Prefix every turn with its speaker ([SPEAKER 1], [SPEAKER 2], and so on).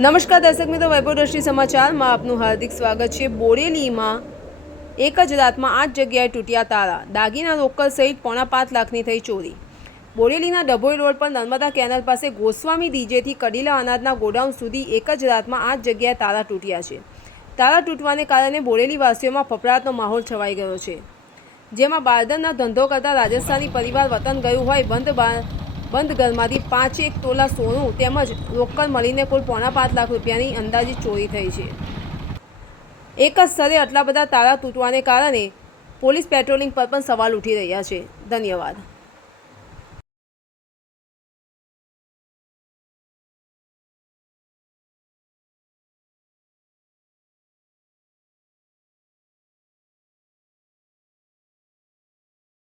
[SPEAKER 1] નમસ્કાર દર્શક મિત્રો, વૈભવ દ્રષ્ટિ સમાચારમાં આપનું હાર્દિક સ્વાગત છે. બોરેલીમાં એક જ રાતમાં આઠ જગ્યાએ તૂટ્યા તારા દાગીના રોકડ સહિત પોણા પાંચ લાખની થઈ ચોરી. બોરેલીના ડભોઈ રોડ પર નર્મદા કેનાલ પાસે ગોસ્વામી ડીજેથી કડીલા અનાજના ગોડાઉન સુધી એક જ રાતમાં આઠ જગ્યાએ તારા તૂટ્યા છે. તારા તૂટવાને કારણે બોરેલીવાસીઓમાં ફફડાટનો માહોલ છવાઈ ગયો છે. જેમાં બારદરના ધંધો કરતા રાજસ્થાની પરિવાર વતન ગયું હોય, બંધ બંધ ઘરમાંથી પાંચેક તોલા સોનું તેમજ રોકડ મળીને કુલ પોણા પાંચ લાખ રૂપિયાની અંદાજિત ચોરી થઈ છે. એક જ સ્થળે આટલા બધા તારા તૂટવાને કારણે પોલીસ પેટ્રોલિંગ પર પણ સવાલ ઉઠી રહ્યા છે. ધન્યવાદ.